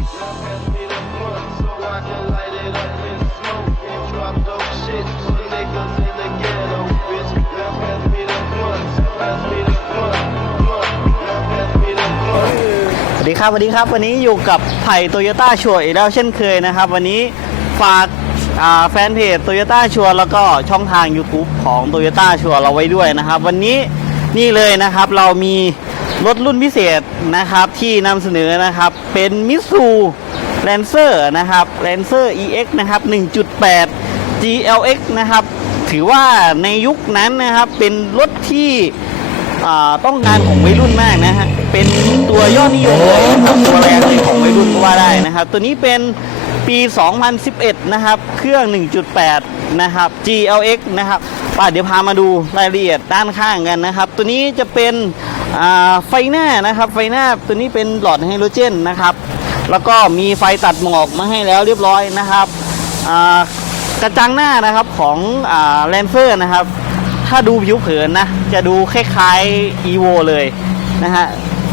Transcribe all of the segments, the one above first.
สวัสดีครับสวัสดีครับวันนี้อยู่กับไผ่โตโยต้าชัวร์อีกแล้วเช่นเคยนะครับ วันนี้ฝากาแฟนเพจโตโยต้าชัวร์แล้วก็ช่องทาง YouTube ของโตโยต้าชัวร์เราไว้ด้วยนะครับ วันนี้นี่เลยนะครับเรามี รถรุ่นพิเศษนะครับที่นำเสนอนะครับเป็นมิสูแลนเซอร์นะครับแลนเซอร์ EX นะครับ 1.8 GLX นะครับ ถือว่าในยุคนั้นนะครับเป็นรถที่ต้องการของวัยรุ่นมากนะฮะ เป็นตัวยอดนิยมเลยนะครับตัวแรงเลยของวัยรุ่นก็ว่าได้นะครับ ตัวนี้เป็นปี 2011 นะครับ เครื่อง 1.8 นะครับ GLX นะครับป่ะเดี๋ยวพามาดูรายละเอียดด้านข้างกันนะครับ ตัวนี้จะเป็น ไฟหน้านะครับ ไฟหน้าตัวนี้เป็นหลอดไฮโดรเจนนะครับ แล้วก็มีไฟตัดหมอกมาให้แล้วเรียบร้อยนะครับกระจังหน้านะครับของแลนเซอร์นะครับ ถ้าดูผิวเผินนะ จะดูคล้ายๆ evo เลยนะฮะ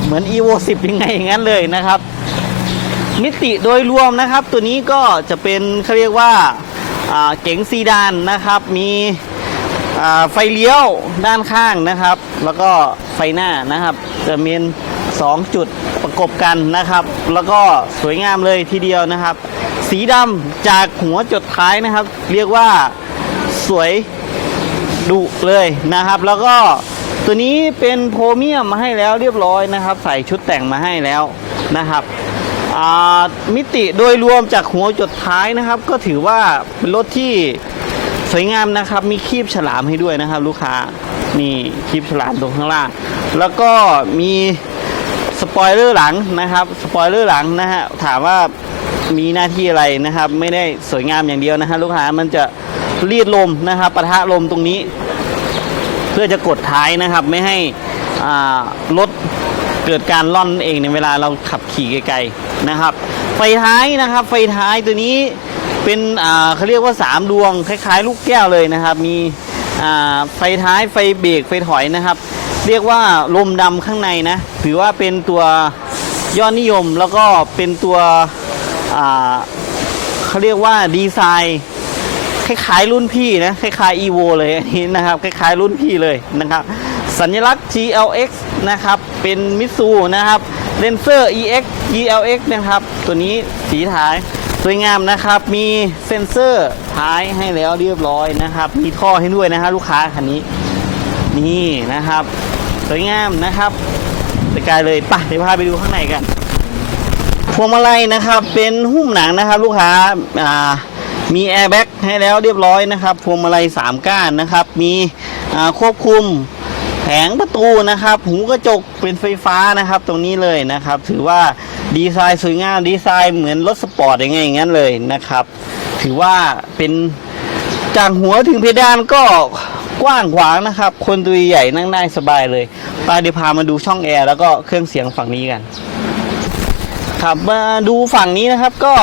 เหมือน evo 10 ยังไงอย่างนั้นเลยนะครับ มิติโดยรวมนะครับ ตัวนี้ก็จะเป็นเขาเรียกว่าเก๋งซีดานนะครับ มี ไฟเลี้ยวด้านข้างนะครับ แล้วก็ไฟหน้านะครับ จะมี2จุดประกบกันนะครับ แล้วก็สวยงามเลยทีเดียวนะครับ สีดำจากหัวจดท้ายนะครับ เรียกว่าสวยดุเลยนะครับ แล้วก็ตัวนี้เป็นโพรเมียมมาให้แล้วเรียบร้อยนะครับ ใส่ชุดแต่งมาให้แล้วนะครับมิติโดยรวมจากหัวจดท้ายนะครับ ก็ถือว่าเป็นรถที่ สวยงามนะครับ มีคีบฉลามให้ด้วยนะครับ ลูกค้านี่คีบฉลามตรงข้างล่าง แล้วก็มีสปอยเลอร์หลังนะครับสปอยเลอร์หลังนะฮะถามว่ามีหน้าที่อะไรนะครับ ไม่ได้สวยงามอย่างเดียวนะฮะลูกค้ามันจะรีดลมนะครับปะทะลมตรงนี้ เพื่อจะกดท้ายนะครับ ไม่ให้อ่ารถเกิดการล่อนเองในเวลาเราขับขี่ไกลๆนะครับ ไฟท้ายนะครับ ไฟท้ายตัวนี้ เป็นอ่าเขาเรียกว่า 3 ดวงคล้ายๆ ลูกแก้วเลยนะครับ มีอ่าไฟท้ายไฟเบรกไฟถอยนะครับ เรียกว่าลมดำข้างในนะ ถือว่าเป็นตัวยอดนิยมแล้วก็เป็นตัวอ่าเขาเรียกว่าดีไซน์คล้ายๆรุ่นพี่นะคล้ายๆ evo เลยอันนี้นะครับคล้ายๆรุ่นพี่เลยนะครับ สัญลักษณ์ glx นะครับเป็นมิตซูนะครับเลนเซอร์ ex glx นะครับ ตัวนี้สีท้าย วยงามนะครับมีเซ็นเซอร์ท้ายให้แล้วเรียบร้อยนะครับ มีท่อให้ด้วยนะฮะลูกค้าคันนี้ นี่นะครับ สวยงามนะครับไปไกลเลยปะเดี๋ยวพาไปดูข้างในกันพวงมาลัยนะครับ เป็นหุ้มหนังนะครับ ลูกค้าอ่ามีแอร์แบ็กให้แล้วเรียบร้อยนะครับพวงมาลัย3ก้านนะครับ มีควบคุมแผงประตูนะครับ หูกระจกเป็นไฟฟ้านะครับ ตรงนี้เลยนะครับ ถือว่า ดีไซน์สวยงามดีไซน์เหมือนรถสปอร์ตอย่างเงี้อย่างนั้นเลยนะครับ ถือว่าเป็นจากหัวถึงเพดานก็กว้างขวางนะครับ คนตัวใหญ่นั่งได้สบายเลยไปเดี๋ยวพามาดูช่องแอร์แล้วก็เครื่องเสียงฝั่งนี้กัน ครับมาดูฝั่งนี้นะครับก็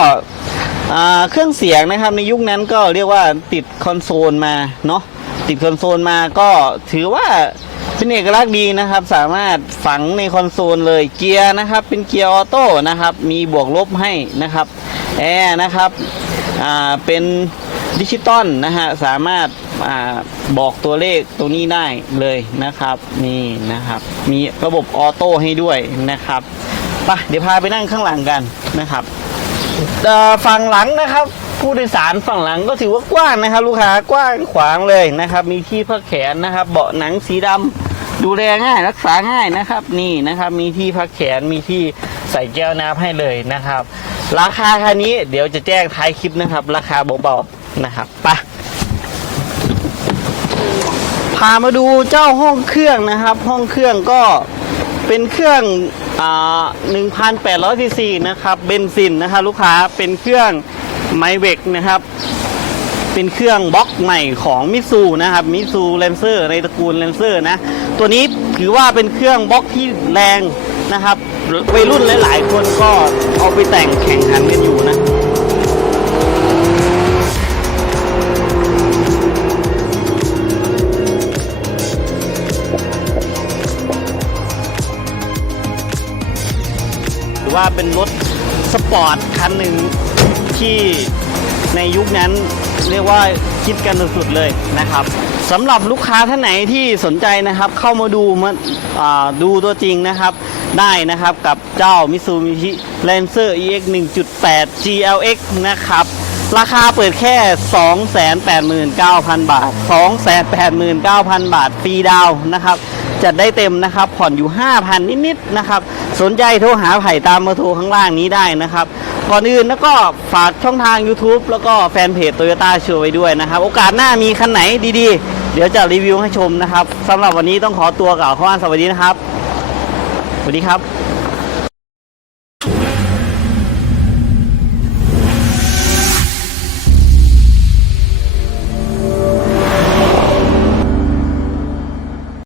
เครื่องเสียงนะครับในยุคนั้นก็เรียกว่าติดคอนโซลมาเนาะติดคอนโซลมาก็ถือว่า เป็นเอกลักษณ์ดีนะครับ สามารถฝังในคอนโซลเลยเกียร์นะครับ เป็นเกียร์ออโต้นะครับ มีบวกลบให้นะครับแอร์นะครับอ่าเป็นดิจิตอลนะฮะสามารถอ่าบอกตัวเลขตรงนี้ได้เลยนะครับนี่นะครับ มีระบบออโต้ให้ด้วยนะครับไปเดี๋ยวพาไปนั่งข้างหลังกันนะครับฝั่งหลังนะครับ ผู้โดยสารฝั่งหลังก็ถือว่ากว้างนะครับ ลูกค้ากว้างขวางเลยนะครับ มีที่พักแขนนะครับ เบาะหนังสีดำดูแลง่าย รักษาง่ายนะครับ นี่นะครับ มีที่พักแขนมีที่ใส่แก้วน้ำให้เลยนะครับ ราคาคันนี้ เดี๋ยวจะแจ้งท้ายคลิปนะครับ ราคาเบาๆนะครับไปพามาดูเจ้าห้องเครื่องนะครับ ห้องเครื่องก็เป็นเครื่องอ่า1,800ซีซีนะครับเบนซินนะครับ ลูกค้าเป็นเครื่อง ไมเวกนะครับ เป็นเครื่องบล็อกใหม่ของมิซูนะครับมิซูเลนเซอร์ในตระกูลเลนเซอร์นะ ตัวนี้ถือว่าเป็นเครื่องบล็อกที่แรงนะครับวัยรุ่นหลาย ๆ คนก็เอาไปแต่งแข่งขันกันอยู่นะถือว่าเป็นรถ สปอร์ตคันหนึ่งที่ในยุคนั้นเรียกว่าคิดกันสุดๆเลยนะครับสำหรับลูกค้าท่านไหนที่สนใจนะครับ เข้ามาดูมาดูตัวจริงนะครับ ได้นะครับกับเจ้า Mitsubishi Lancer EX 1.8 GLX นะครับ ราคาเปิดแค่ 289,000 บาท 289,000 บาทฟรีดาวนะครับ จัดได้เต็มนะครับ ผ่อนอยู่ 5,000 นิดๆนะครับ สนใจโทรหาไผ่ตามเบอร์โทรข้างล่างนี้ได้นะครับก่อนอื่นแล้วก็ฝากช่องทาง YouTube แล้วก็แฟนเพจ Toyota ชัวไว้ด้วยนะครับ โอกาสหน้ามีคันไหนดีๆ เดี๋ยวจะรีวิวให้ชมนะครับสำหรับวันนี้ต้องขอตัวกล่าวคำว่าสวัสดีนะครับ สวัสดีครับ